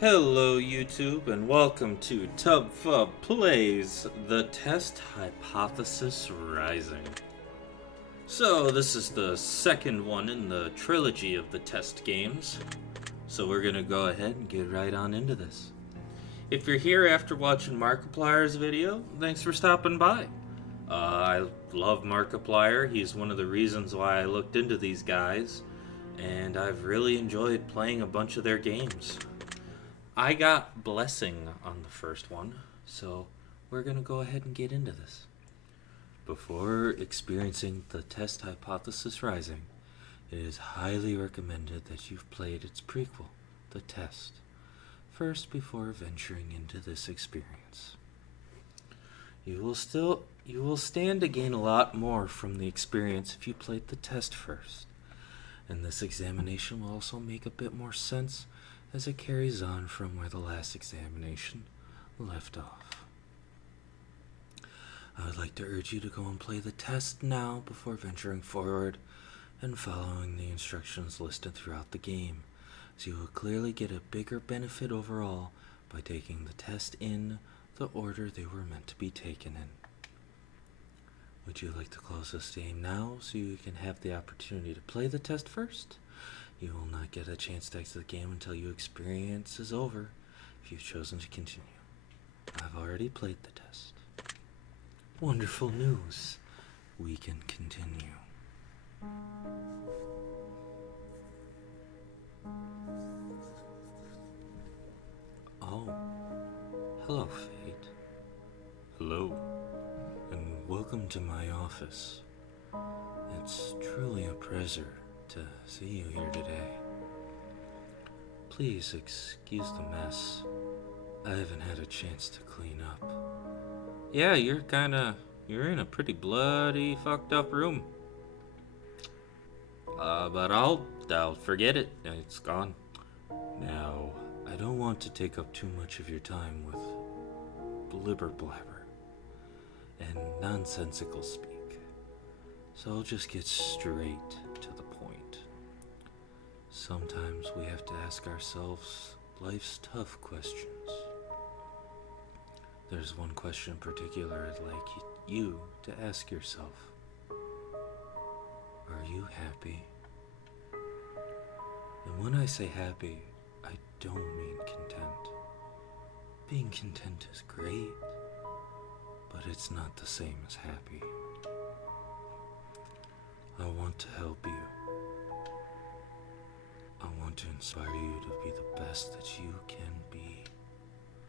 Hello YouTube and welcome to TubFub Plays The Test Hypothesis Rising. So this is the second one in the trilogy of the test games. So we're gonna go ahead and get right on into this. If you're here after watching Markiplier's video, thanks for stopping by. I love Markiplier. He's one of the reasons why I looked into these guys, and I've really enjoyed playing a bunch of their games. I got Blessing on the first one, so we're going to go ahead and get into this. Before experiencing the test Hypothesis Rising, it is highly recommended that you've played its prequel, The Test, first before venturing into this experience. You will stand to gain a lot more from the experience if you played The Test first, and this examination will also make a bit more sense as it carries on from where the last examination left off. I would like to urge you to go and play the test now before venturing forward and following the instructions listed throughout the game, as you will clearly get a bigger benefit overall by taking the test in the order they were meant to be taken in. Would you like to close this game now so you can have the opportunity to play the test first? You will not get a chance to exit the game until your experience is over if you've chosen to continue. I've already played the test. Wonderful news. We can continue. Oh, hello, Fate. Hello, and welcome to my office. It's truly a pleasure to see you here today. Please excuse the mess. I haven't had a chance to clean up. Yeah, you're in a pretty bloody fucked up room. But I'll forget it. It's gone. Now, I don't want to take up too much of your time with blibber blabber and nonsensical speak. So I'll just get straight to the point. Sometimes we have to ask ourselves life's tough questions. There's one question in particular I'd like you to ask yourself. Are you happy? And when I say happy, I don't mean content. Being content is great, but it's not the same as happy. I want to help you. I want to inspire you to be the best that you can be.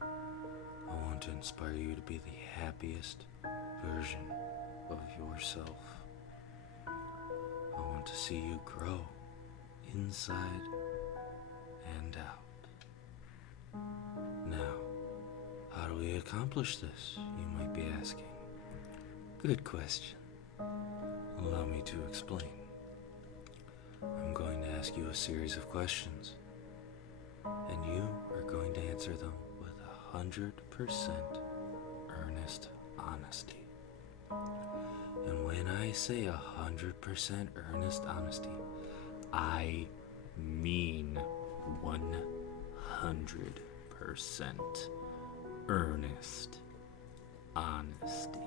I want to inspire you to be the happiest version of yourself. I want to see you grow inside and out. Now, how do we accomplish this, you might be asking? Good question. Allow me to explain. I'm going to ask you a series of questions, and you are going to answer them with 100% earnest honesty. And when I say 100% earnest honesty, I mean 100% earnest honesty.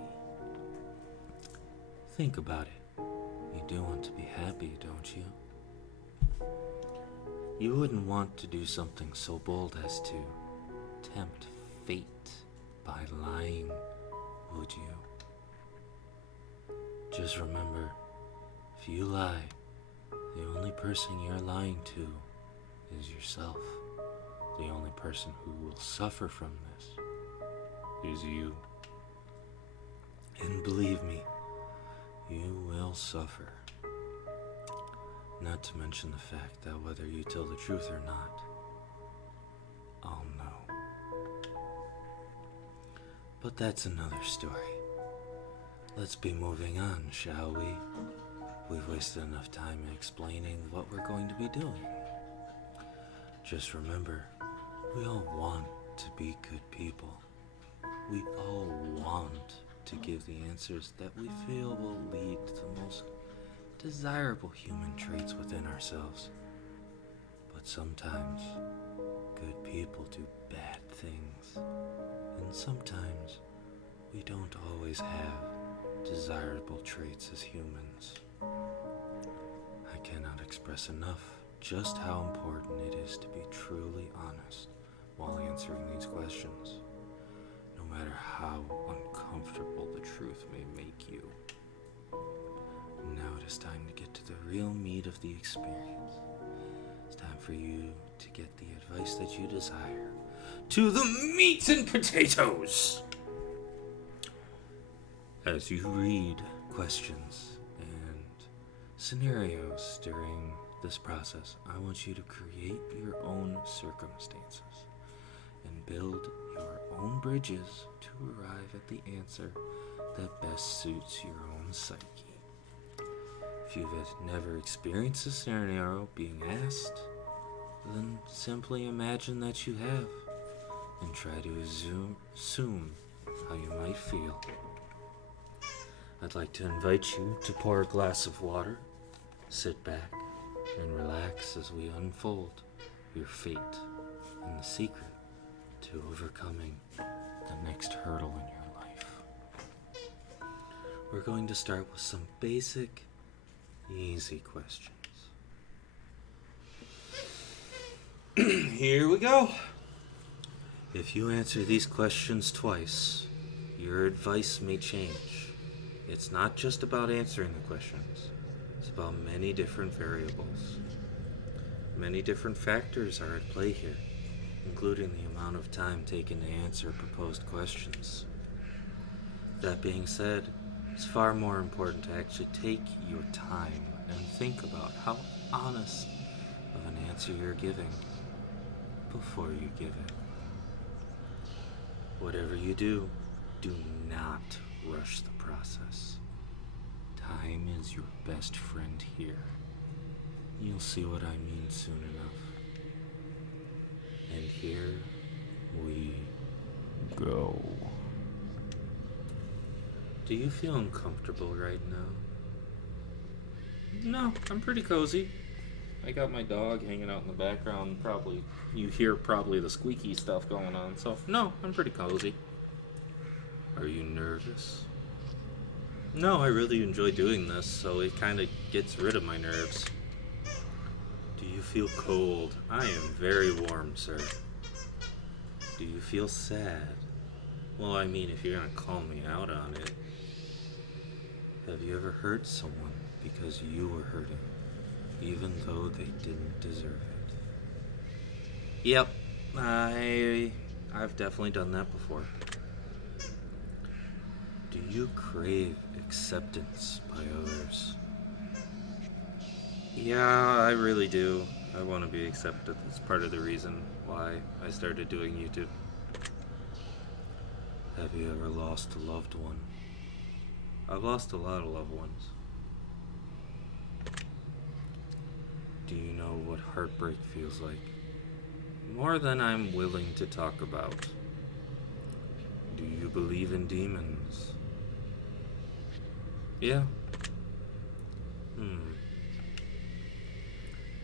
Think about it. You do want to be happy, don't you? You wouldn't want to do something so bold as to tempt fate by lying, would you? Just remember, if you lie, the only person you're lying to is yourself. The only person who will suffer from this is you. And believe me, you will suffer. Not to mention the fact that whether you tell the truth or not, I'll know. But that's another story. Let's be moving on, shall we? We've wasted enough time explaining what we're going to be doing. Just remember, we all want to be good people. We all want to give the answers that we feel will lead to the most desirable human traits within ourselves. But sometimes, good people do bad things, and sometimes we don't always have desirable traits as humans. I cannot express enough just how important it is to be truly honest while answering these questions, no matter how uncomfortable the truth may make you. Now it is time to get to the real meat of the experience. It's time for you to get the advice that you desire. To the meat and potatoes! As you read questions and scenarios during this process, I want you to create your own circumstances and build your own bridges to arrive at the answer that best suits your own psyche. If you've never experienced a scenario being asked, then simply imagine that you have and try to assume how you might feel. I'd like to invite you to pour a glass of water, sit back, and relax as we unfold your fate and the secret to overcoming the next hurdle in your life. We're going to start with some basic, easy questions. Here we go. If you answer these questions twice, your advice may change. It's not just about answering the questions. It's about many different variables. Many different factors are at play here, including the amount of time taken to answer proposed questions. That being said, it's far more important to actually take your time and think about how honest of an answer you're giving before you give it. Whatever you do, do not rush the process. Time is your best friend here. You'll see what I mean soon enough. And here we go. Do you feel uncomfortable right now? No, I'm pretty cozy. I got my dog hanging out in the background. You hear the squeaky stuff going on. So, no, I'm pretty cozy. Are you nervous? No, I really enjoy doing this, so it kind of gets rid of my nerves. Do you feel cold? I am very warm, sir. Do you feel sad? Well, I mean, if you're gonna call me out on it. Have you ever hurt someone because you were hurting, even though they didn't deserve it? Yep, I've definitely done that before. Do you crave acceptance by others? Yeah, I really do. I want to be accepted. That's part of the reason why I started doing YouTube. Have you ever lost a loved one? I've lost a lot of loved ones. Do you know what heartbreak feels like? More than I'm willing to talk about. Do you believe in demons? Yeah.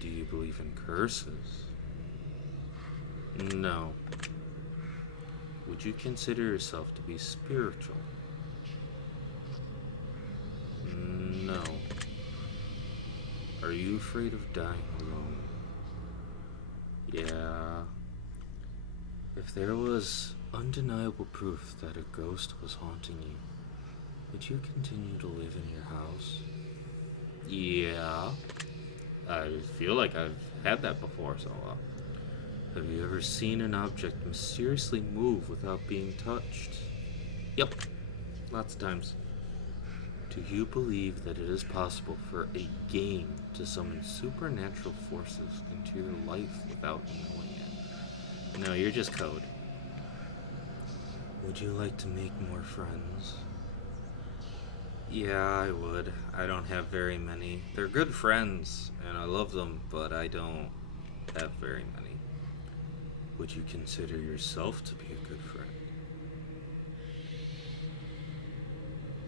Do you believe in curses? No. Would you consider yourself to be spiritual? No. Are you afraid of dying alone? Yeah. If there was undeniable proof that a ghost was haunting you, would you continue to live in your house? Yeah. I feel like I've had that before, so have you ever seen an object mysteriously move without being touched? Yep. Lots of times. Do you believe that it is possible for a game to summon supernatural forces into your life without knowing it? No, you're just code. Would you like to make more friends? Yeah, I would. I don't have very many. They're good friends, and I love them, but I don't have very many. Would you consider yourself to be a good friend?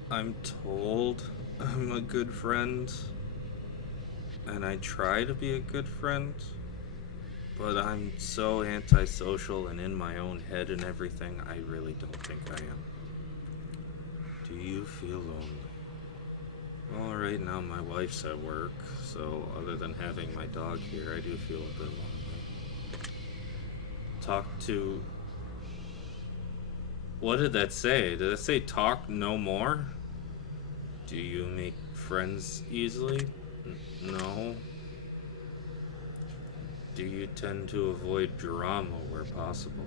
I'm told I'm a good friend, and I try to be a good friend, but I'm so antisocial and in my own head and everything, I really don't think I am. Do you feel lonely? Well, right now my wife's at work, so other than having my dog here, I do feel a bit lonely. Talk to... What did that say? Did it say talk no more? Do you make friends easily? No. Do you tend to avoid drama where possible?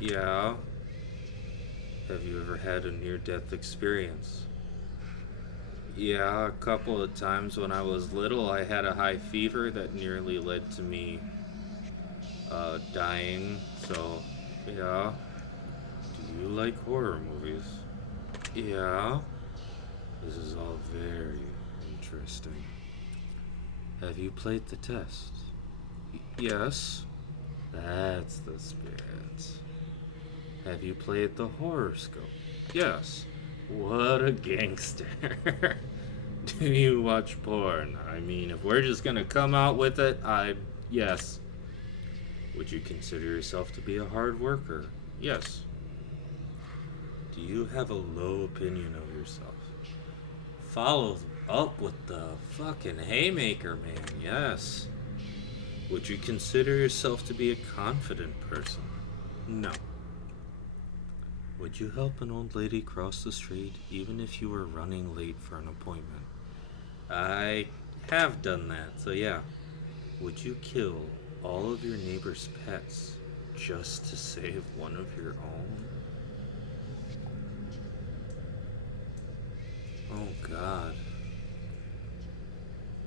Yeah. Have you ever had a near-death experience? Yeah, a couple of times when I was little, I had a high fever that nearly led to me dying. So, yeah. Do you like horror movies? Yeah. This is all very interesting. Have you played the test? Yes. That's the spirit. Have you played the horoscope? Yes. What a gangster. Do you watch porn? I mean, if we're just gonna come out with it, yes. Would you consider yourself to be a hard worker? Yes. Do you have a low opinion of yourself? Follow up with the fucking haymaker, man. Yes. Would you consider yourself to be a confident person? No. Would you help an old lady cross the street even if you were running late for an appointment? I have done that, so yeah. Would you kill all of your neighbor's pets just to save one of your own? Oh god.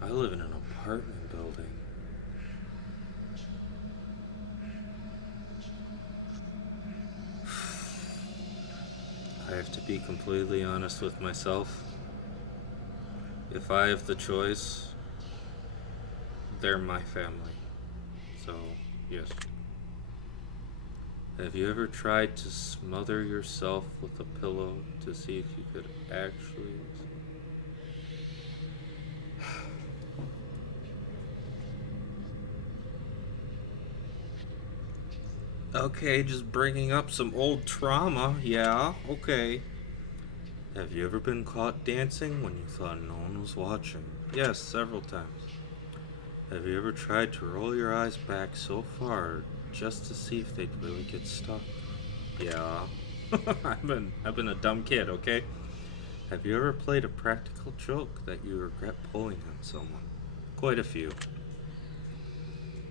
I live in an apartment building. I have to be completely honest with myself. If I have the choice, they're my family. So, yes. Have you ever tried to smother yourself with a pillow to see if you could actually... Okay, just bringing up some old trauma. Yeah, okay. Have you ever been caught dancing when you thought no one was watching? Yes, several times. Have you ever tried to roll your eyes back so far just to see if they'd really get stuck? Yeah. I've been a dumb kid, okay? Have you ever played a practical joke that you regret pulling on someone? Quite a few.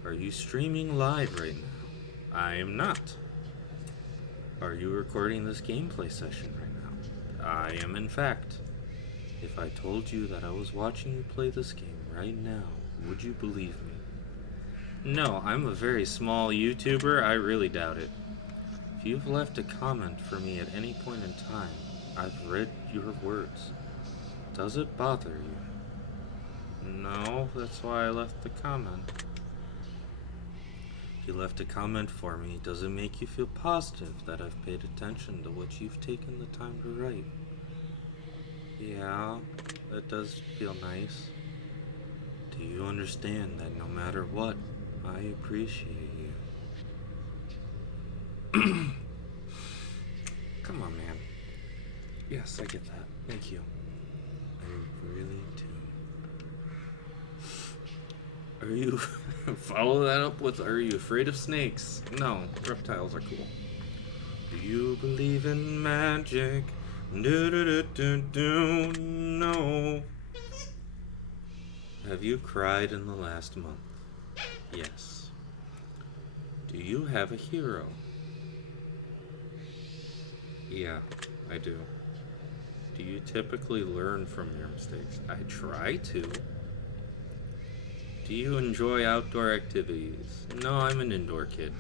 Are you streaming live right now? I am not. Are you recording this gameplay session right now? I am, in fact. If I told you that I was watching you play this game right now, would you believe me? No, I'm a very small YouTuber. I really doubt it. If you've left a comment for me at any point in time, I've read your words. Does it bother you? No, that's why I left the comment. If you left a comment for me, does it make you feel positive that I've paid attention to what you've taken the time to write? Yeah, that does feel nice. Do you understand that no matter what, I appreciate you? Come on, man. Yes, I get that. Thank you. I really do. Are you... Follow that up with, are you afraid of snakes? No, reptiles are cool. Do you believe in magic? No. Have you cried in the last month? Yes. Do you have a hero? Yeah, I do. Do you typically learn from your mistakes? I try to. Do you enjoy outdoor activities? No, I'm an indoor kid.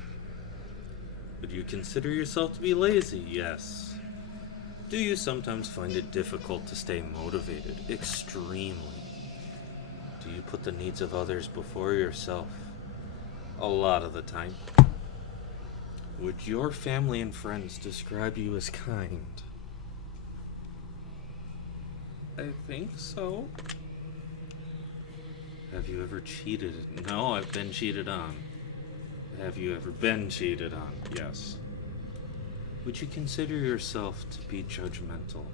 Would you consider yourself to be lazy? Yes. Do you sometimes find it difficult to stay motivated? Extremely. Do you put the needs of others before yourself? A lot of the time. Would your family and friends describe you as kind? I think so. Have you ever cheated? No, I've been cheated on. Have you ever been cheated on? Yes. Would you consider yourself to be judgmental?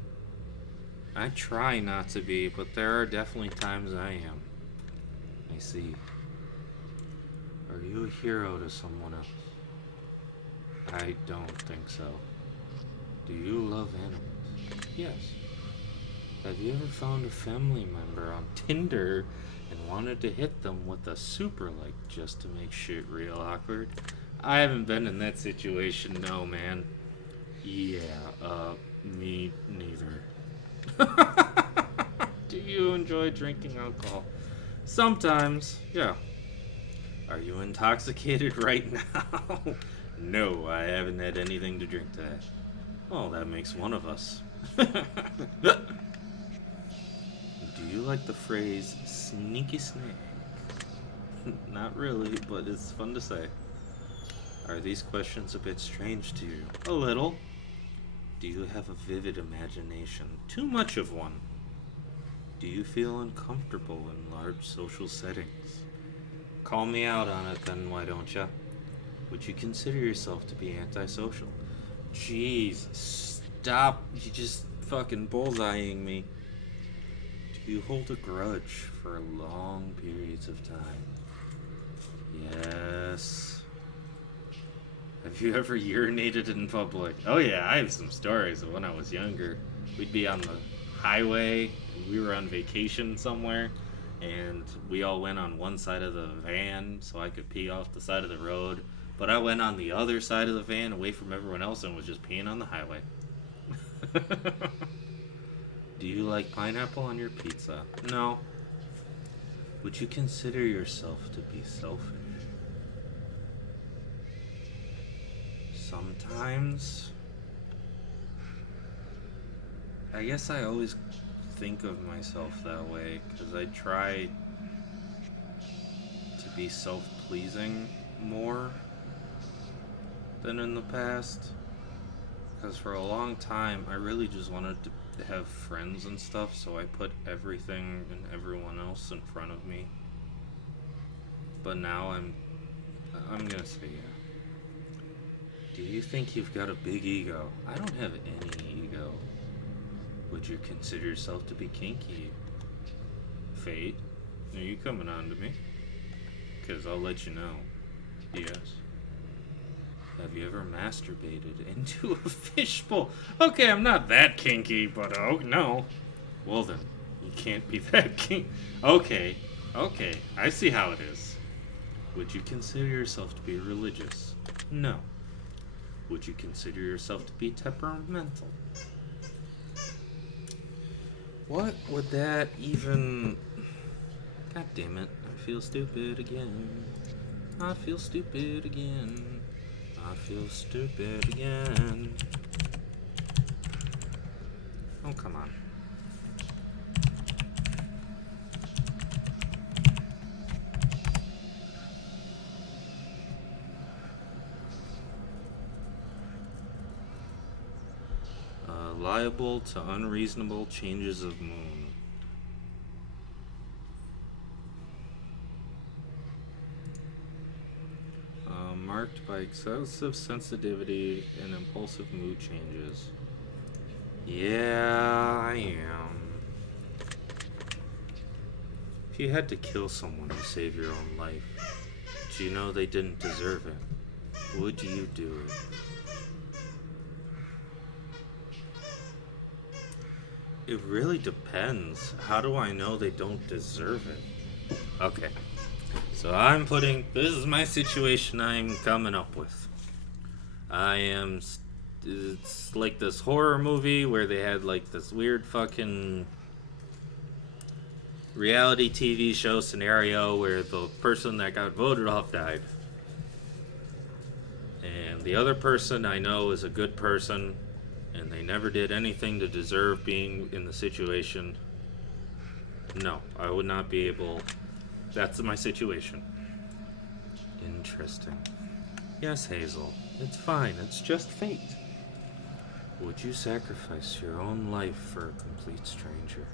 I try not to be, but there are definitely times I am. I see. Are you a hero to someone else? I don't think so. Do you love animals? Yes. Have you ever found a family member on Tinder and wanted to hit them with a super like just to make shit real awkward? I haven't been in that situation, no, man. Yeah, me neither. Do you enjoy drinking alcohol? Sometimes, yeah. Are you intoxicated right now? No, I haven't had anything to drink today. Oh, that makes one of us. Do you like the phrase sneaky snake? Not really, but it's fun to say. Are these questions a bit strange to you? A little. Do you have a vivid imagination? Too much of one. Do you feel uncomfortable in large social settings? Call me out on it then, why don't ya? Would you consider yourself to be antisocial? Jeez, stop. You just fucking bullseyeing me. Do you hold a grudge for long periods of time? Yes. Have you ever urinated in public? Oh yeah, I have some stories of when I was younger. We'd be on the highway, and we were on vacation somewhere, and we all went on one side of the van so I could pee off the side of the road. But I went on the other side of the van away from everyone else and was just peeing on the highway. Do you like pineapple on your pizza? No. Would you consider yourself to be selfish? Sometimes. I guess I always think of myself that way because I try to be self-pleasing more than in the past. Because for a long time, I really just wanted to have friends and stuff, so I put everything and everyone else in front of me. But now I'm gonna say yeah. Do you think you've got a big ego? I don't have any ego. Would you consider yourself to be kinky? Fate, are you coming on to me? Because I'll let you know. Yes. Have you ever masturbated into a fishbowl? Okay, I'm not that kinky, but oh no. Well then, you can't be that kinky. Okay, I see how it is. Would you consider yourself to be religious? No. Would you consider yourself to be temperamental? What would that even... God damn it, I feel stupid again. I feel stupid again. I feel stupid again. Oh, come on. Liable to unreasonable changes of mood. Marked by excessive sensitivity and impulsive mood changes. Yeah, I am. If you had to kill someone to save your own life, but you know they didn't deserve it, would you do it? It really depends. How do I know they don't deserve it? Okay. So this is my situation I'm coming up with. It's like this horror movie where they had like this weird fucking reality TV show scenario where the person that got voted off died. And the other person I know is a good person, and they never did anything to deserve being in the situation. No, I would not be able. That's my situation. Interesting. Yes, Hazel. It's fine. It's just fate. Would you sacrifice your own life for a complete stranger?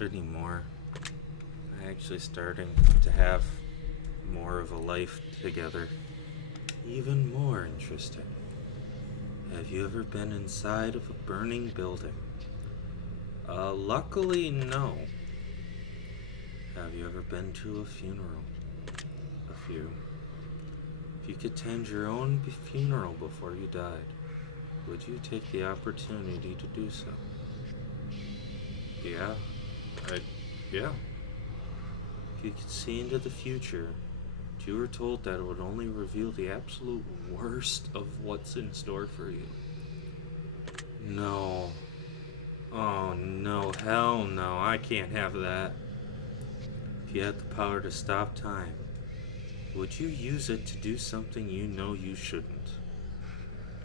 not anymore. I'm actually starting to have more of a life together. Even more interesting. Have you ever been inside of a burning building? Luckily, no. Have you ever been to a funeral? A few. If you could attend your own funeral before you died, would you take the opportunity to do so? Yeah. Yeah. If you could see into the future, if you were told that it would only reveal the absolute worst of what's in store for you. No. Oh no, hell no, I can't have that. If you had the power to stop time, would you use it to do something you know you shouldn't?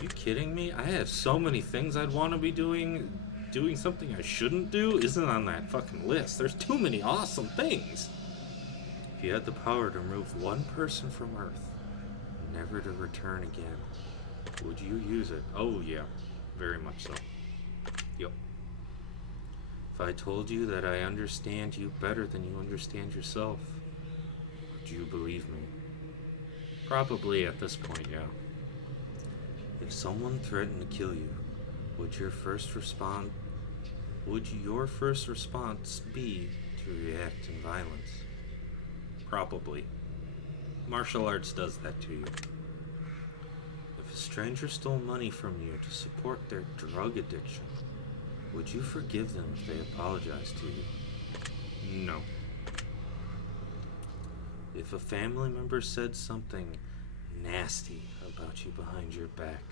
You kidding me? I have so many things I'd want to be doing. Doing something I shouldn't do isn't on that fucking list. There's too many awesome things. If you had the power to remove one person from Earth, never to return again, would you use it? Oh yeah, very much so. Yep. If I told you that I understand you better than you understand yourself, would you believe me? Probably at this point, yeah. If someone threatened to kill you, would your first response be to react in violence? Probably. Martial arts does that to you. If a stranger stole money from you to support their drug addiction, would you forgive them if they apologized to you? No. If a family member said something nasty about you behind your back,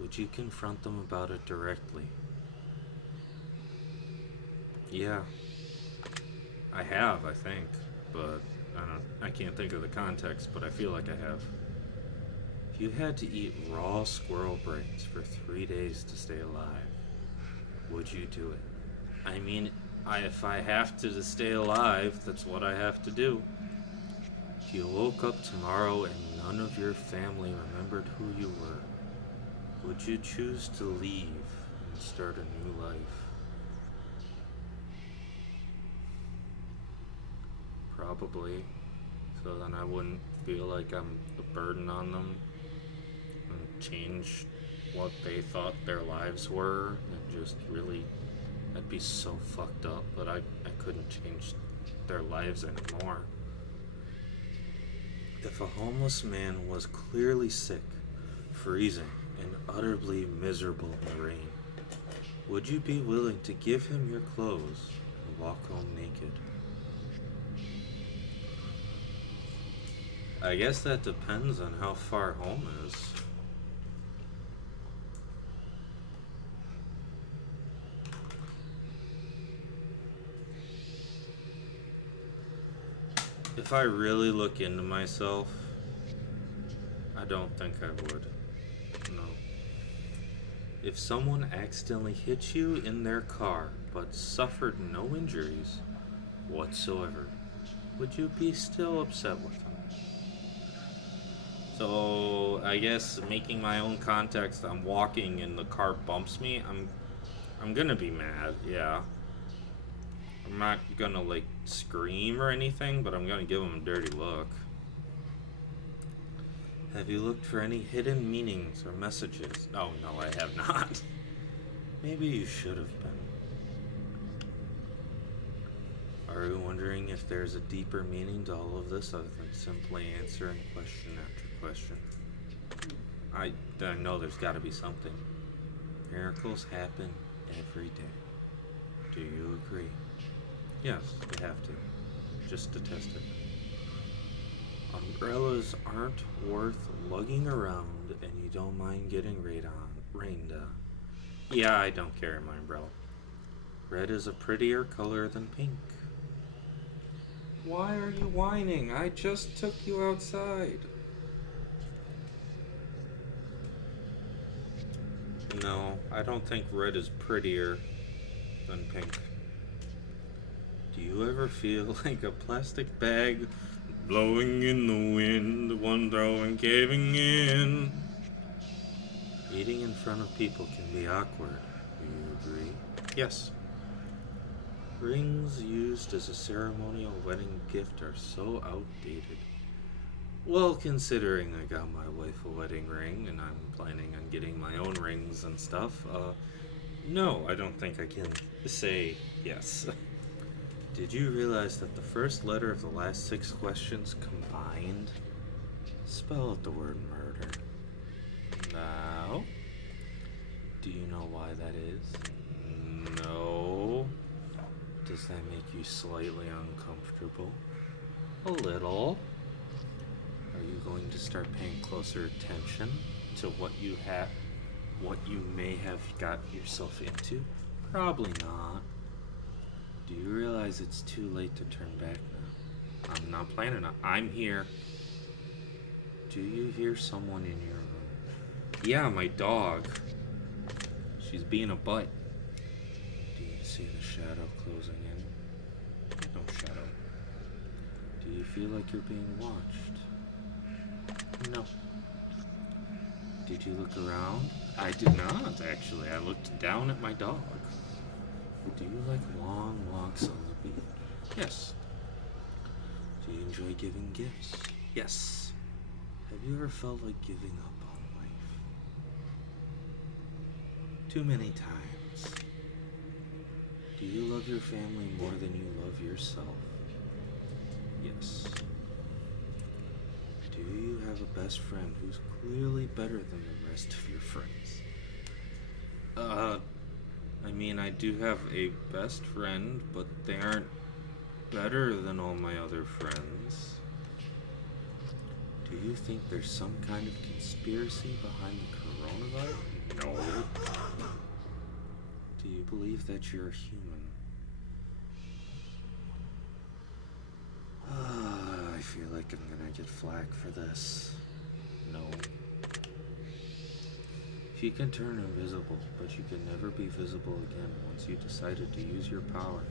would you confront them about it directly? Yeah. I have, I think, but I can't think of the context, but I feel like I have. If you had to eat raw squirrel brains for 3 days to stay alive, would you do it? I mean, if I have to stay alive, that's what I have to do. If you woke up tomorrow and none of your family remembered who you were, would you choose to leave and start a new life? Probably. So then I wouldn't feel like I'm a burden on them and change what they thought their lives were and just really, I'd be so fucked up that I couldn't change their lives anymore. If a homeless man was clearly sick, freezing, and utterly miserable in the rain, would you be willing to give him your clothes and walk home naked? I guess that depends on how far home is. If I really look into myself, I don't think I would. No. If someone accidentally hit you in their car but suffered no injuries whatsoever, would you be still upset with them? So I guess making my own context, I'm walking and the car bumps me, I'm gonna be mad, yeah. I'm not gonna like scream or anything, but I'm gonna give them a dirty look. Have you looked for any hidden meanings or messages? Oh no, I have not. Maybe you should have been. Are you wondering if there's a deeper meaning to all of this other than simply answering question after question? I know there's gotta be something. Miracles happen every day. Do you agree? Yes, they have to. Just to test it. Umbrellas aren't worth lugging around and you don't mind getting rained on. Yeah, I don't carry my umbrella. Red is a prettier color than pink. Why are you whining? I just took you outside. No, I don't think red is prettier than pink. Do you ever feel like a plastic bag blowing in the wind, one throwing caving in? Eating in front of people can be awkward. Do you agree? Yes. Rings used as a ceremonial wedding gift are so outdated. Well, considering I got my wife a wedding ring and I'm planning on getting my own rings and stuff, no, I don't think I can say yes. Did you realize that the first letter of the last 6 questions combined spell out the word murder? Now, do you know why that is? No. Does that make you slightly uncomfortable? A little. Are you going to start paying closer attention to what you may have got yourself into? Probably not. Do you realize it's too late to turn back now? I'm not planning on. I'm here. Do you hear someone in your room? Yeah, my dog. She's being a butt. Do you see the shadow closing in? No shadow. Do you feel like you're being watched? No. Did you look around? I did not, actually. I looked down at my dog. Do you like long walks on the beach? Yes. Do you enjoy giving gifts? Yes. Have you ever felt like giving up on life? Too many times. Do you love your family more than you love yourself? Yes. Do you have a best friend who's clearly better than the rest of your friends? I do have a best friend, but they aren't better than all my other friends. Do you think there's some kind of conspiracy behind the coronavirus? No. Do you believe that you're a human? I feel like I'm gonna get flack for this. No. You can turn invisible, but you can never be visible again once you decided to use your power.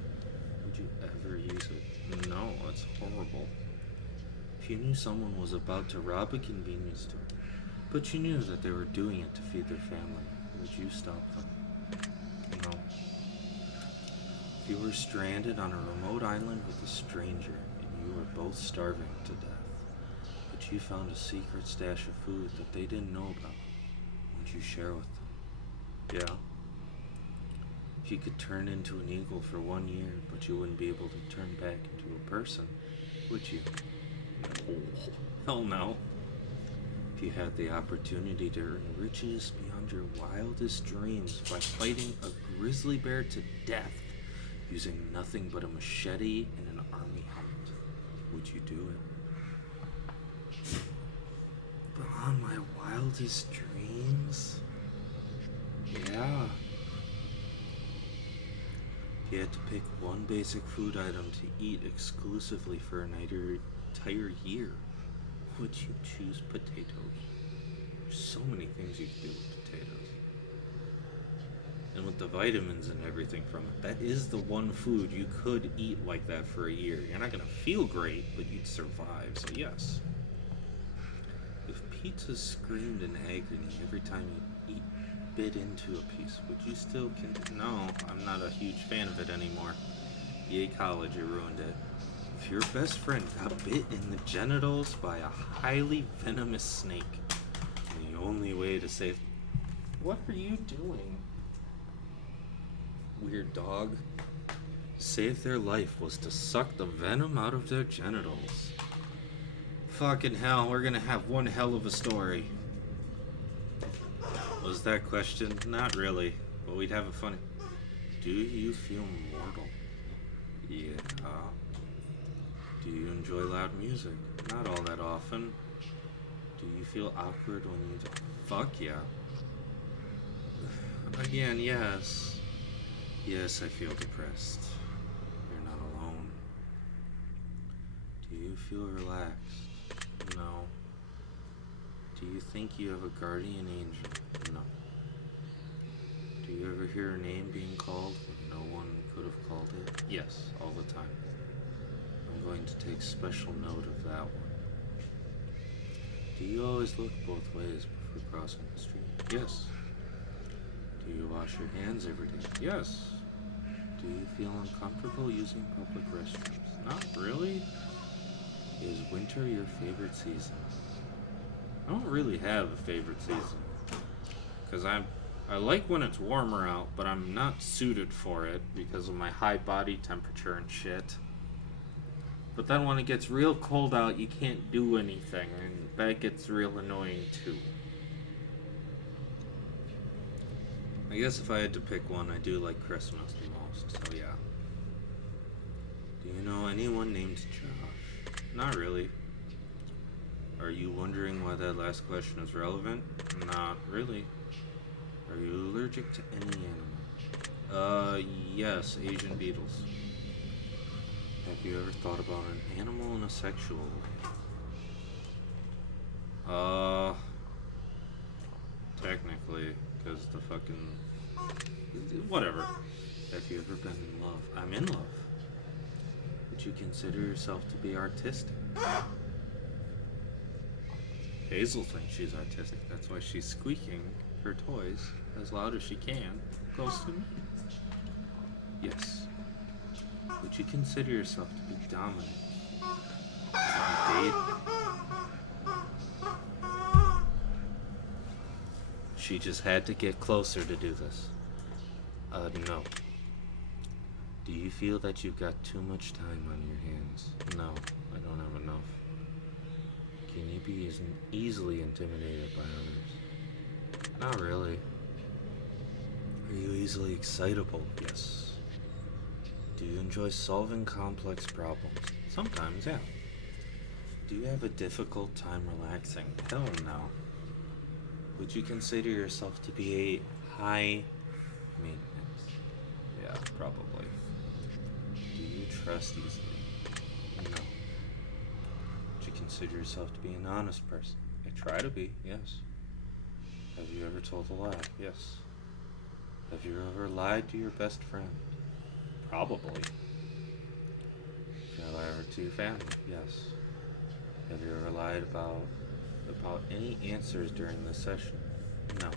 Would you ever use it? No, it's horrible. If you knew someone was about to rob a convenience store, but you knew that they were doing it to feed their family, would you stop them? No. If you were stranded on a remote island with a stranger, and you were both starving to death, but you found a secret stash of food that they didn't know about, would you share with them? Yeah. If you could turn into an eagle for 1 year, but you wouldn't be able to turn back into a person, would you? No. Hell no. If you had the opportunity to earn riches beyond your wildest dreams by fighting a grizzly bear to death using nothing but a machete and an army helmet, would you do it? Beyond my wildest dreams? Yeah. If you had to pick one basic food item to eat exclusively for an entire year, would you choose potatoes? There's so many things you could do with potatoes. And with the vitamins and everything from it, that is the one food you could eat like that for a year. You're not gonna feel great, but you'd survive, so yes. If pizza screamed in agony every time you bit into a piece, would you still No, I'm not a huge fan of it anymore. Yay, college, you ruined it. If your best friend got bit in the genitals by a highly venomous snake, and the only way to save... What are you doing? Weird dog. Save their life was to suck the venom out of their genitals. Fucking hell, we're gonna have one hell of a story. Was that question? Not really, but we'd have a funny... Do you feel mortal? Yeah. Do you enjoy loud music? Not all that often. Do you feel awkward when you... Fuck yeah. Again, yes. Yes, I feel depressed. You're not alone. Do you feel relaxed? No. Do you think you have a guardian angel? No. Do you ever hear a name being called when no one could have called it? Yes, all the time. I'm going to take special note of that one. Do you always look both ways before crossing the street? Yes. Do you wash your hands every day? Yes. Do you feel uncomfortable using public restrooms? Not really. Is winter your favorite season? I don't really have a favorite season. Because I like when it's warmer out, but I'm not suited for it because of my high body temperature and shit. But then when it gets real cold out, you can't do anything, and that gets real annoying too. I guess if I had to pick one, I do like Christmas the most, so yeah. Do you know anyone named Josh? Not really. Are you wondering why that last question is relevant? Not really. Are you allergic to any animal? Yes, Asian beetles. Have you ever thought about an animal in a sexual way? Technically, because the fucking... Whatever. Have you ever been in love? I'm in love. Would you consider yourself to be artistic? Hazel thinks she's artistic. That's why she's squeaking her toys as loud as she can. Close to me. Yes. Would you consider yourself to be dominant? Date? She just had to get closer to do this. No. Do you feel that you've got too much time on your hands? No, I don't have enough. Can you be easily intimidated by others? Not really. Are you easily excitable? Yes. Do you enjoy solving complex problems? Sometimes, yeah. Do you have a difficult time relaxing? Hell no. Would you consider yourself to be a high maintenance? Yeah, probably. Do you trust easily? No. Would you consider yourself to be an honest person? I try to be, yes. Have you ever told a lie? Yes. Have you ever lied to your best friend? Probably. Have I ever to your family? Yes. Have you ever lied about any answers during this session? No.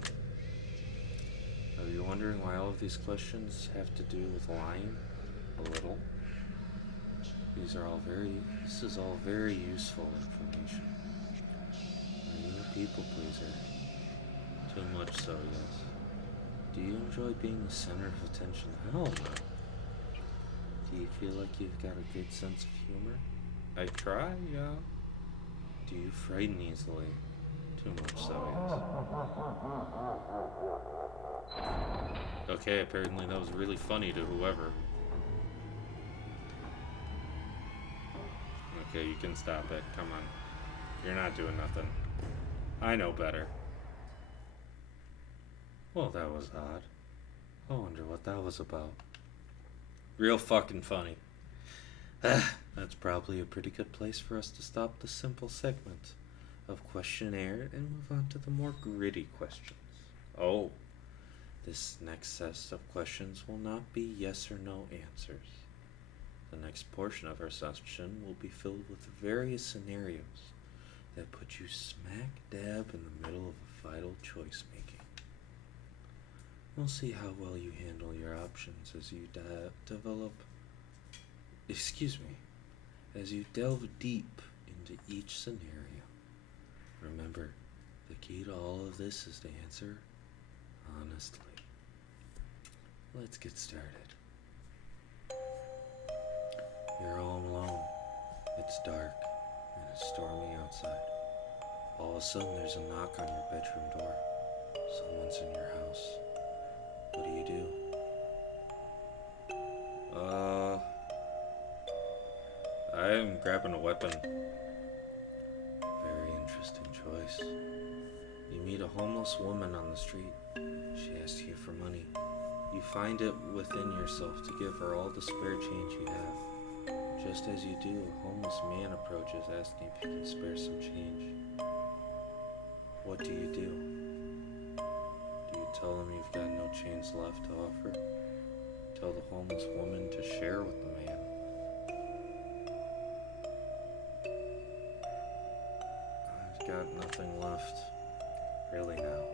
Are you wondering why all of these questions have to do with lying? A little. This is all very useful information. Are you a people pleaser? Too much so, yes. Do you enjoy being the center of attention? Hell no. Do you feel like you've got a good sense of humor? I try, yeah. Do you frighten easily? Too much so, yes. Okay, apparently that was really funny to whoever. Okay, you can stop it. Come on. You're not doing nothing. I know better. Well, that was odd. I wonder what that was about. Real fucking funny. That's probably a pretty good place for us to stop the simple segment of questionnaire and move on to the more gritty questions. Oh, this next set of questions will not be yes or no answers. The next portion of our session will be filled with various scenarios that put you smack dab in the middle of a vital choice making. We'll see how well you handle your options as you as you delve deep into each scenario. Remember, the key to all of this is to answer honestly. Let's get started. You're home alone. It's dark and it's stormy outside. All of a sudden there's a knock on your bedroom door. Someone's in your house. What do you do? I'm grabbing a weapon. Very interesting choice. You meet a homeless woman on the street. She asks you for money. You find it within yourself to give her all the spare change you have. Just as you do, a homeless man approaches asking if you can spare some change. What do you do? Do you tell him you've got no change left to offer? Tell the homeless woman to share with the man. I've got nothing left, really now.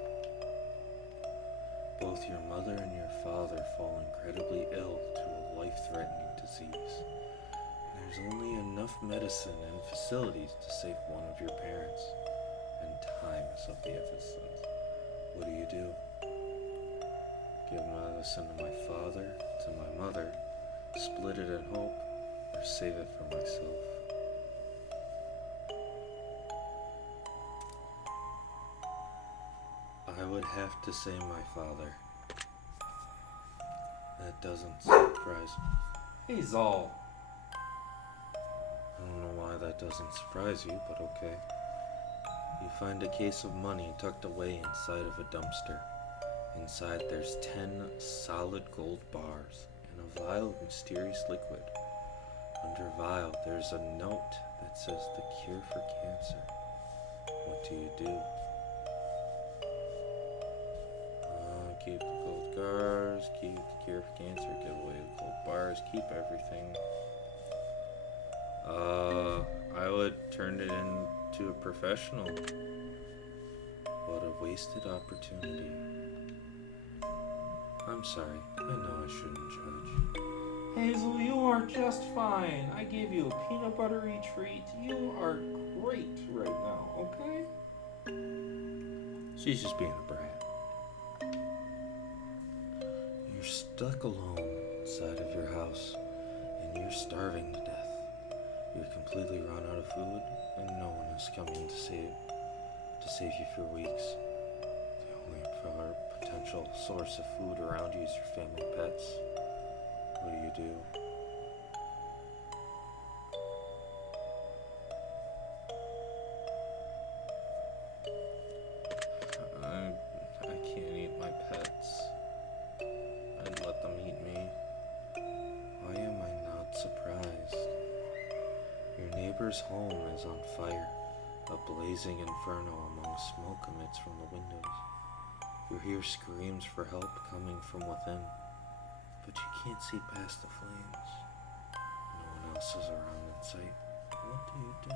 Both your mother and your father fall incredibly ill to a life-threatening disease. There's only enough medicine and facilities to save one of your parents, and time is of the essence. What do? Give my medicine to my father, to my mother, split it and hope, or save it for myself? I would have to say my father. That doesn't surprise me. Hazel! I don't know why that doesn't surprise you, but okay. You find a case of money tucked away inside of a dumpster. Inside there's 10 solid gold bars and a vial of mysterious liquid. Under vial there's a note that says the cure for cancer. What do? Keep the gold bars, keep the cure for cancer, give away the gold bars, keep everything. I would turn it into a professional. What a wasted opportunity. I'm sorry, I know I shouldn't judge. Hazel, you are just fine. I gave you a peanut buttery treat. You are great right now, okay? She's just being a brat. You're stuck alone inside of your house, and you're starving to death. You're completely run out of food, and no one is coming to save you for weeks. The only potential source of food around you is your family pets. What do? I can't eat my pets. I'd let them eat me. Why am I not surprised? Your neighbor's home is on fire. A blazing inferno among smoke emits from the windows. You hear screams for help coming from within, but you can't see past the flames. No one else is around in sight. What do?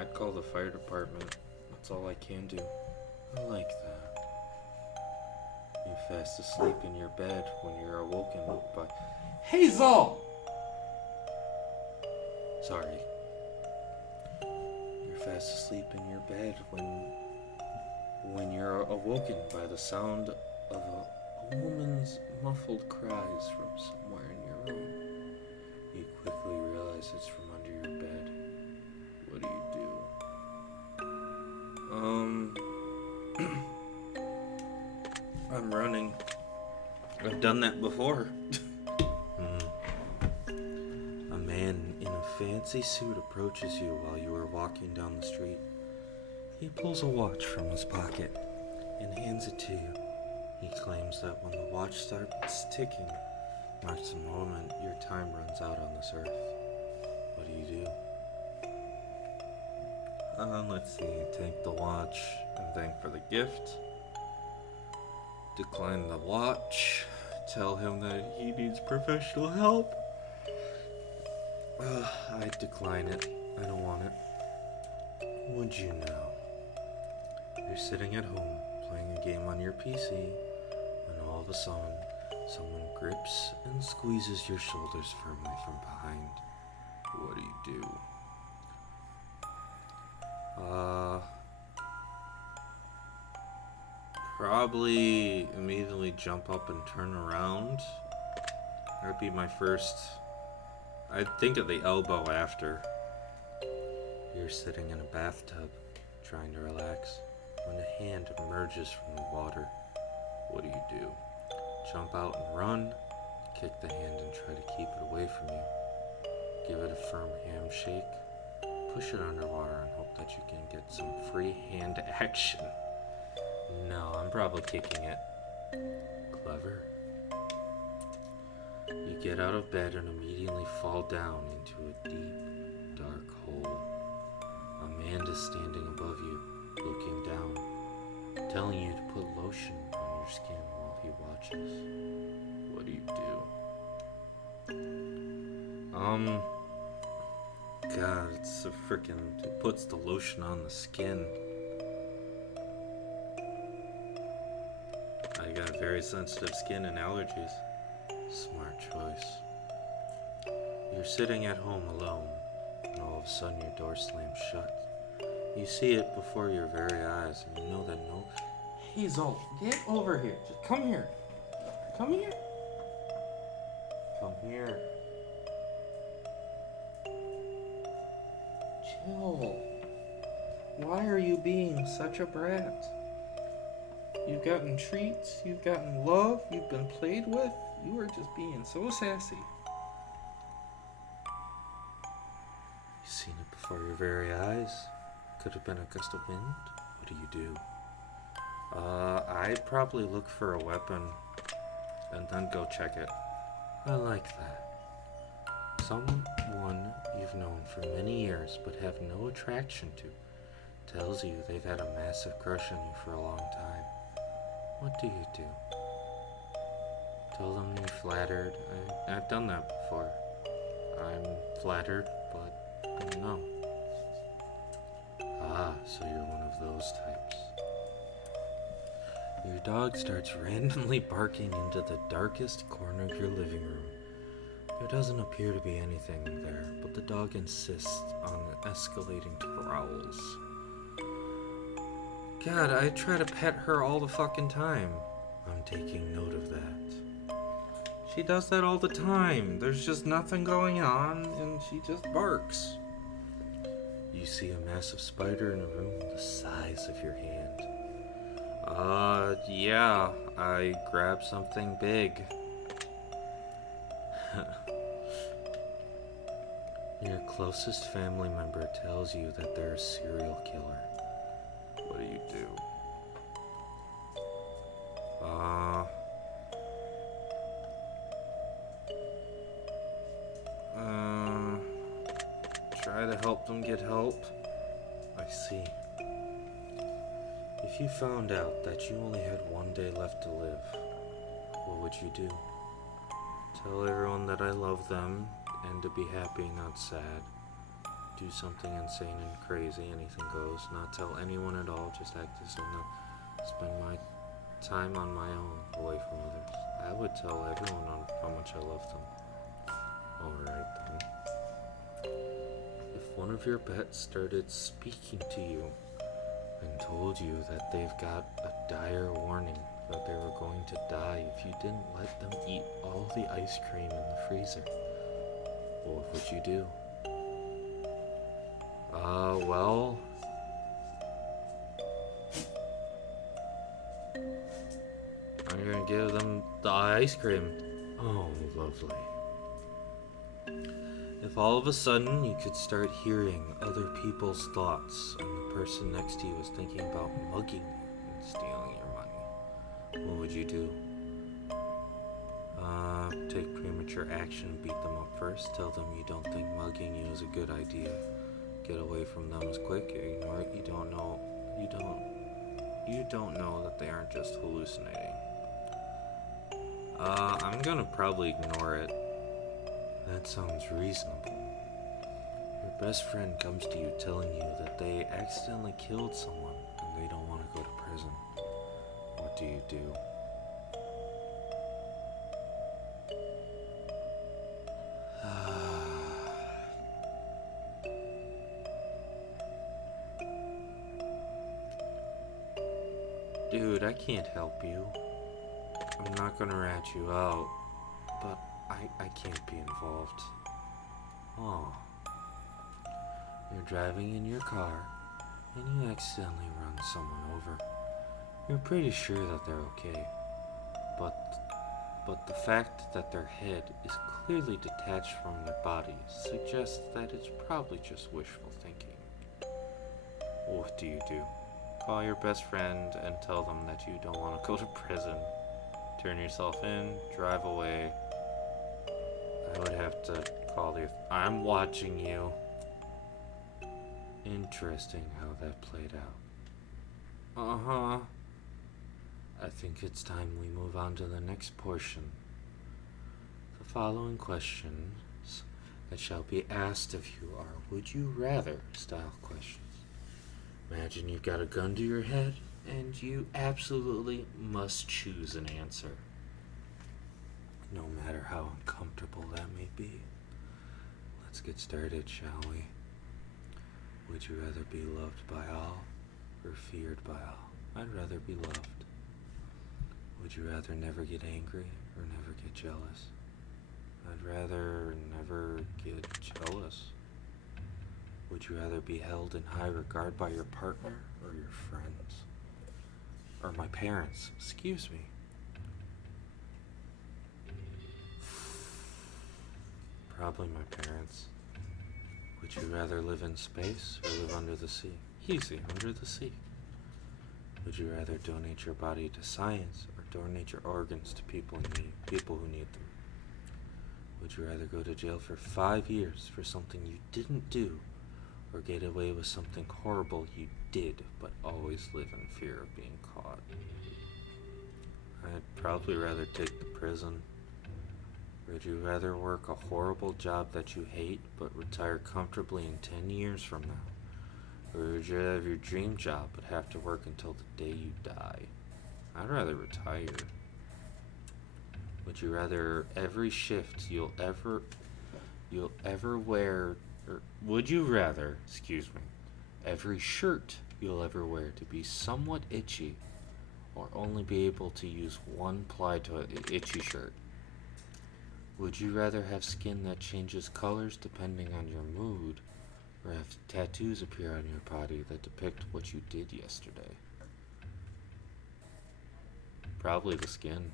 I'd call the fire department. That's all I can do. I like that. You're fast asleep in your bed when you're awoken by... Hazel! Sorry. You're fast asleep in your bed when you're awoken by the sound of a woman's muffled cries from somewhere in your room. You quickly realize it's from under your bed. What do? I'm running. I've done that before. A man in a fancy suit approaches you while you are walking down the street. He pulls a watch from his pocket and hands it to you. He claims that when the watch starts ticking, marks the moment your time runs out on this earth. What do? Let's see. Take the watch and thank for the gift. Decline the watch. Tell him that he needs professional help. I decline it. I don't want it. Would you know? You're sitting at home playing a game on your PC, and all of a sudden, someone grips and squeezes your shoulders firmly from behind. What do? Probably immediately jump up and turn around. That'd be my first. I'd think of the elbow after. You're sitting in a bathtub, trying to relax, when a hand emerges from the water. What do? Jump out and run, kick the hand and try to keep it away from you. Give it a firm handshake, push it underwater and hope that you can get some free hand action. No, I'm probably kicking it. Clever. You get out of bed and immediately fall down into a deep, dark hole. A man is standing above you, looking down, telling you to put lotion on your skin while he watches. What do? God, it's a frickin'... It puts the lotion on the skin. very sensitive skin and allergies. Smart choice. You're sitting at home alone, and all of a sudden your door slams shut. You see it before your very eyes, and you know that no... Hazel, get over here. Just come here. Come here. Come here. Chill. Why are you being such a brat? You've gotten treats, you've gotten love, you've been played with. You are just being so sassy. You've seen it before your very eyes. Could have been a gust of wind. What do? I'd probably look for a weapon and then go check it. I like that. Someone you've known for many years but have no attraction to tells you they've had a massive crush on you for a long time. What do? Tell them you're flattered. I've done that before. I'm flattered, but no. Ah, so you're one of those types. Your dog starts randomly barking into the darkest corner of your living room. There doesn't appear to be anything there, but the dog insists on escalating growls. God, I try to pet her all the fucking time. I'm taking note of that. She does that all the time. There's just nothing going on, and she just barks. You see a massive spider in a room the size of your hand. Yeah, I grabbed something big. Your closest family member tells you that they're a serial killer. What do? Try to help them get help. I see. If you found out that you only had one day left to live, what would you do? Tell everyone that I love them and to be happy, not sad. Do something insane and crazy, anything goes. Not tell anyone at all, just act as if not spend my time on my own, away from others. I would tell everyone on how much I love them. Alright then. If one of your pets started speaking to you and told you that they've got a dire warning that they were going to die if you didn't let them eat all the ice cream in the freezer, what would you do? Well... I'm gonna give them the ice cream. Oh, lovely. If all of a sudden you could start hearing other people's thoughts and the person next to you is thinking about mugging you and stealing your money, what would you do? Take premature action, beat them up first, tell them you don't think mugging you is a good idea. Get away from them as quick, ignore it, you don't know that they aren't just hallucinating. I'm gonna probably ignore it. That sounds reasonable. Your best friend comes to you telling you that they accidentally killed someone and they don't want to go to prison. What do? Dude, I can't help you. I'm not gonna rat you out, but I can't be involved. Oh. You're driving in your car, and you accidentally run someone over. You're pretty sure that they're okay, but the fact that their head is clearly detached from their body suggests that it's probably just wishful thinking. What do? Call your best friend and tell them that you don't want to go to prison. Turn yourself in, drive away. I would have to call the... I'm watching you. Interesting how that played out. Uh-huh. I think it's time we move on to the next portion. The following questions that shall be asked of you are would you rather style questions. Imagine you've got a gun to your head and you absolutely must choose an answer, no matter how uncomfortable that may be. Let's get started, shall we? Would you rather be loved by all or feared by all? I'd rather be loved. Would you rather never get angry or never get jealous? I'd rather never get jealous. Would you rather be held in high regard by your partner or your friends? Or my parents, excuse me. Probably my parents. Would you rather live in space or live under the sea? Easy, under the sea. Would you rather donate your body to science or donate your organs to people who need them? Would you rather go to jail for 5 years for something you didn't do, or get away with something horrible you did but always live in fear of being caught? I'd probably rather take the prison. Would you rather work a horrible job that you hate but retire comfortably in 10 years from now? Or would you have your dream job but have to work until the day you die? I'd rather retire. Would you rather every shift you'll ever wear, or would you rather, every shirt you'll ever wear to be somewhat itchy, or only be able to use one ply to an itchy shirt? Would you rather have skin that changes colors depending on your mood, or have tattoos appear on your body that depict what you did yesterday? Probably the skin.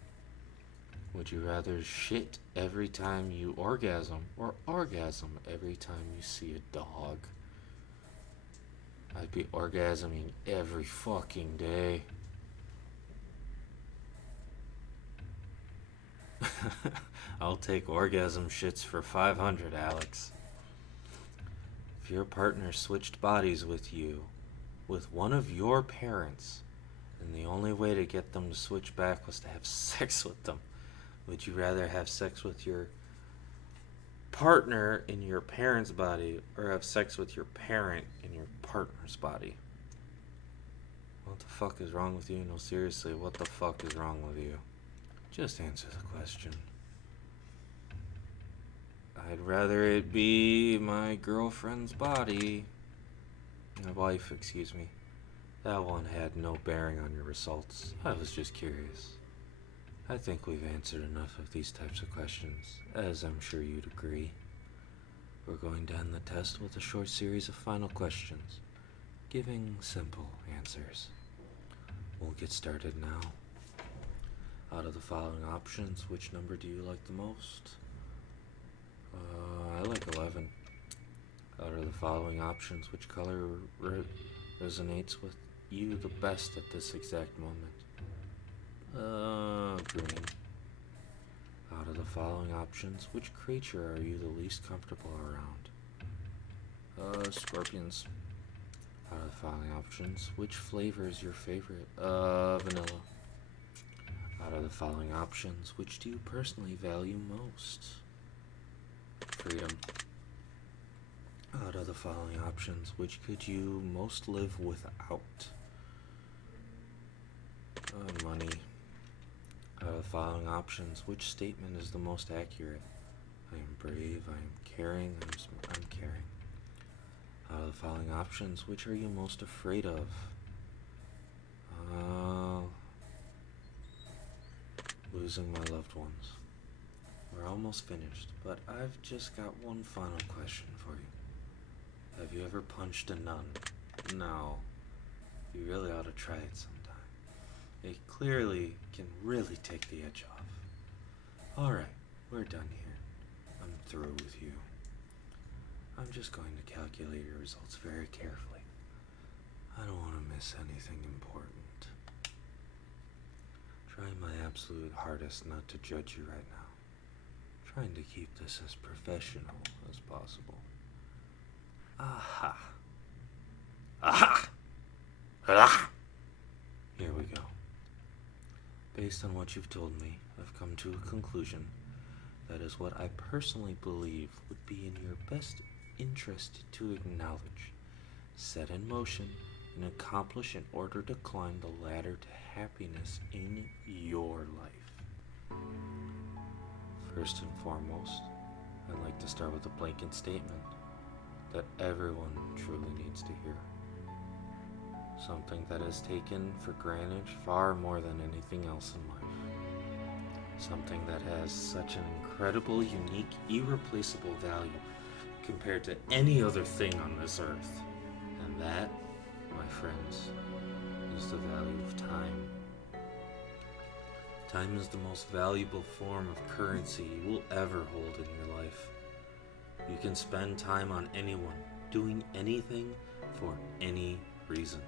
Would you rather shit every time you orgasm, or orgasm every time you see a dog? I'd be orgasming every fucking day. I'll take orgasm shits for 500, Alex. If your partner switched bodies with you, with one of your parents, and the only way to get them to switch back was to have sex with them, would you rather have sex with your partner in your parent's body, or have sex with your parent in your partner's body? What the fuck is wrong with you? No, seriously, what the fuck is wrong with you? Just answer the question. I'd rather it be my girlfriend's body. My wife, excuse me. That one had no bearing on your results. I was just curious. I think we've answered enough of these types of questions, as I'm sure you'd agree. We're going to end the test with a short series of final questions, giving simple answers. We'll get started now. Out of the following options, which number do you like the most? I like 11. Out of the following options, which color resonates with you the best at this exact moment? Green. Out of the following options, which creature are you the least comfortable around? Scorpions. Out of the following options, which flavor is your favorite? Vanilla. Out of the following options, which do you personally value most? Freedom. Out of the following options, which could you most live without? Money. Out of the following options, which statement is the most accurate? I am brave, I am caring, I'm caring. Out of the following options, which are you most afraid of? Losing my loved ones. We're almost finished, but I've just got one final question for you. Have you ever punched a nun? No. You really ought to try it sometime. It clearly can really take the edge off. Alright, we're done here. I'm through with you. I'm just going to calculate your results very carefully. I don't want to miss anything important. Trying my absolute hardest not to judge you right now. Trying to keep this as professional as possible. Aha. Aha! Aha! Here we go. Based on what you've told me, I've come to a conclusion that is what I personally believe would be in your best interest to acknowledge, set in motion, can accomplish in order to climb the ladder to happiness in your life. First and foremost, I'd like to start with a blanket statement that everyone truly needs to hear. Something that is taken for granted far more than anything else in life. Something that has such an incredible, unique, irreplaceable value compared to any other thing on this earth. And that, my friends, is the value of time. Time is the most valuable form of currency you will ever hold in your life. You can spend time on anyone, doing anything for any reason.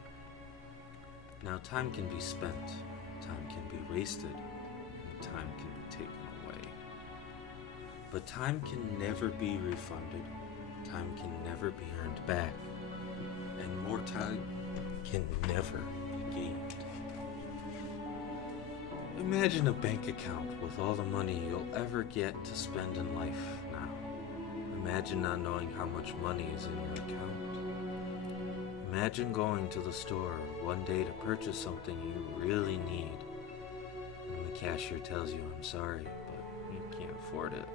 Now, time can be spent, time can be wasted, and time can be taken away. But time can never be refunded, time can never be earned back, and more time can never be gained. Imagine a bank account with all the money you'll ever get to spend in life now. Imagine not knowing how much money is in your account. Imagine going to the store one day to purchase something you really need, and the cashier tells you, "I'm sorry, but you can't afford it."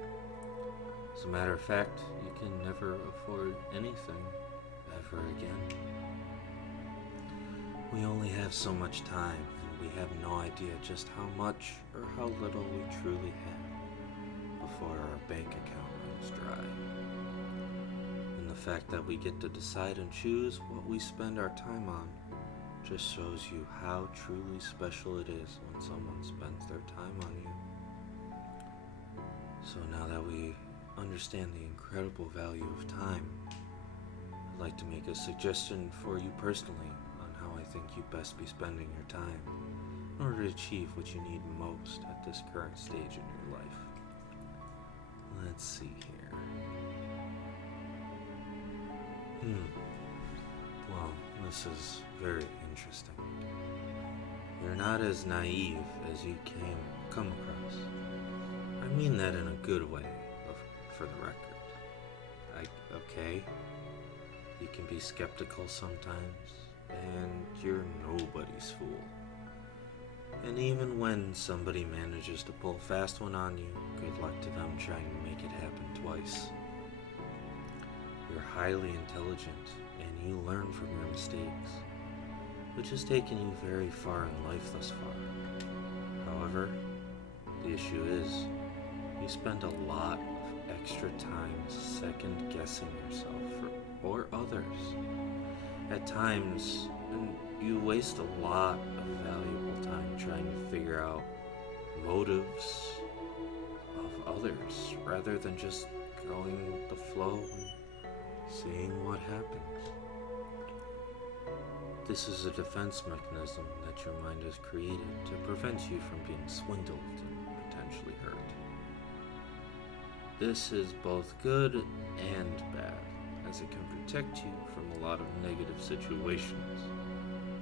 As a matter of fact, you can never afford anything ever again. We only have so much time, and we have no idea just how much or how little we truly have before our bank account runs dry. And the fact that we get to decide and choose what we spend our time on just shows you how truly special it is when someone spends their time on you. So now that we understand the incredible value of time, I'd like to make a suggestion for you personally on how I think you best be spending your time in order to achieve what you need most at this current stage in your life. Let's see here. Well, this is very interesting. You're not as naive as you come across. I mean that in a good way, for the record. Okay, you can be skeptical sometimes, and you're nobody's fool. And even when somebody manages to pull a fast one on you, good luck to them trying to make it happen twice. You're highly intelligent, and you learn from your mistakes, which has taken you very far in life thus far. However, the issue is, you spend a lot of extra time second-guessing yourself or others. At times, and you waste a lot of valuable time trying to figure out motives of others, rather than just going with the flow and seeing what happens. This is a defense mechanism that your mind has created to prevent you from being swindled and potentially hurt. This is both good and bad, as it can protect you from a lot of negative situations.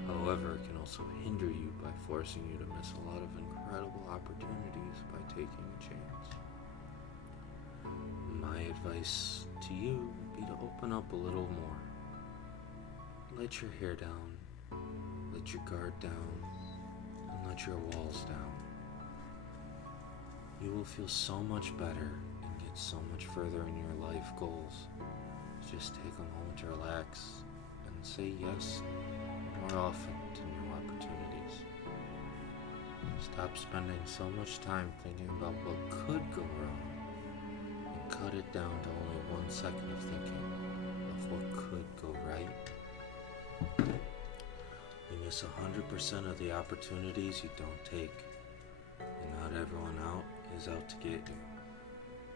However, it can also hinder you by forcing you to miss a lot of incredible opportunities by taking a chance. My advice to you would be to open up a little more. Let your hair down, let your guard down, and let your walls down. You will feel so much better and get so much further in your life goals. Just take a moment to relax and say yes more often to new opportunities. Stop spending so much time thinking about what could go wrong and cut it down to only 1 second of thinking of what could go right. You miss 100% of the opportunities you don't take, and not everyone out is out to get you.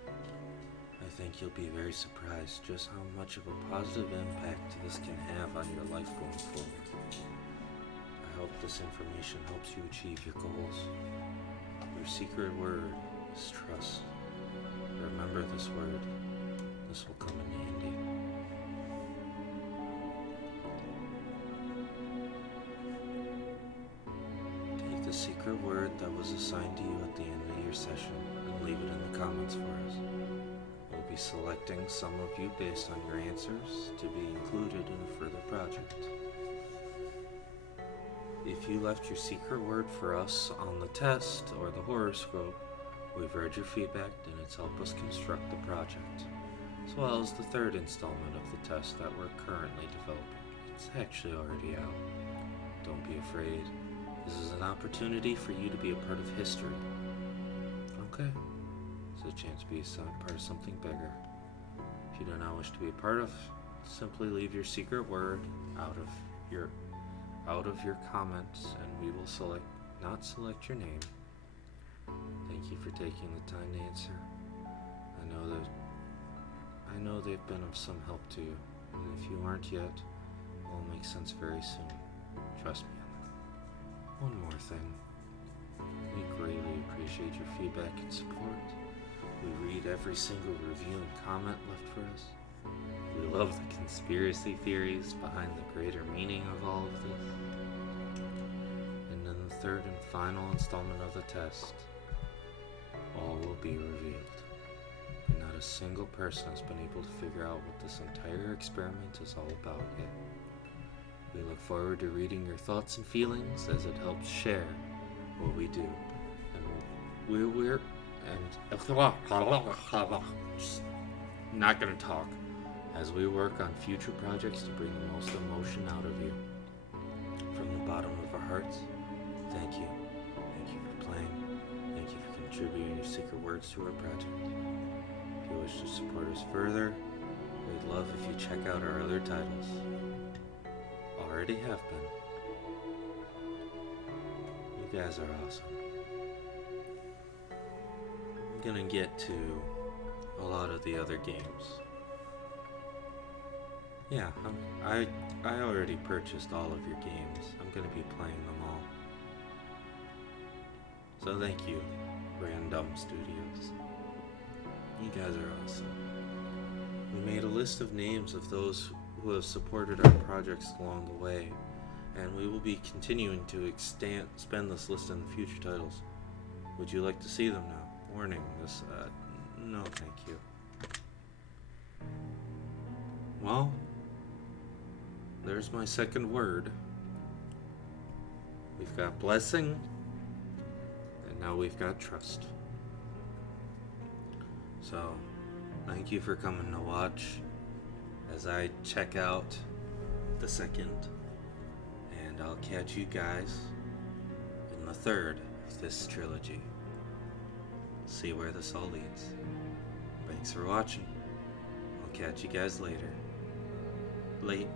I think you'll be very surprised just how much of a positive impact this can have on your life going forward. I hope this information helps you achieve your goals. Your secret word is trust. Remember this word. This will come in handy. Take the secret word that was assigned to you at the end of your session and leave it in the comments for us. We'll be selecting some of you based on your answers to be included in a further project. if you left your secret word for us on the test or the horoscope, we've read your feedback and it's helped us construct the project, as well as the third installment of the test that we're currently developing. It's actually already out. Don't be afraid. This is an opportunity for you to be a part of history. Okay? It's a chance to be a part of something bigger. If you do not wish to be a part of, simply leave your secret word out of your comments, and we will not select your name. Thank you for taking the time to answer. I know they've been of some help to you, and if you aren't yet, it will make sense very soon. Trust me on that. One more thing. We greatly appreciate your feedback and support. We read every single review and comment left for us. We love the conspiracy theories behind the greater meaning of all of this. And in the third and final installment of the test, all will be revealed. But not a single person has been able to figure out what this entire experiment is all about yet. We look forward to reading your thoughts and feelings as it helps share what we do. And we're just not gonna talk as we work on future projects to bring the most emotion out of you. From the bottom of our hearts, thank you. Thank you for playing. Thank you for contributing your secret words to our project. If you wish to support us further, we'd love if you check out our other titles. Already have been. You guys are awesome. I'm gonna get to a lot of the other games. Yeah, I already purchased all of your games. I'm gonna be playing them all. So thank you, Random Studios. You guys are awesome. We made a list of names of those who have supported our projects along the way, and we will be continuing to expand this list in the future titles. Would you like to see them now? Warning, no thank you. Well, there's my second word. We've got blessing, and now we've got trust. So, thank you for coming to watch as I check out the second, and I'll catch you guys in the third of this trilogy. See where this all leads. Thanks for watching. I'll catch you guys later. Late.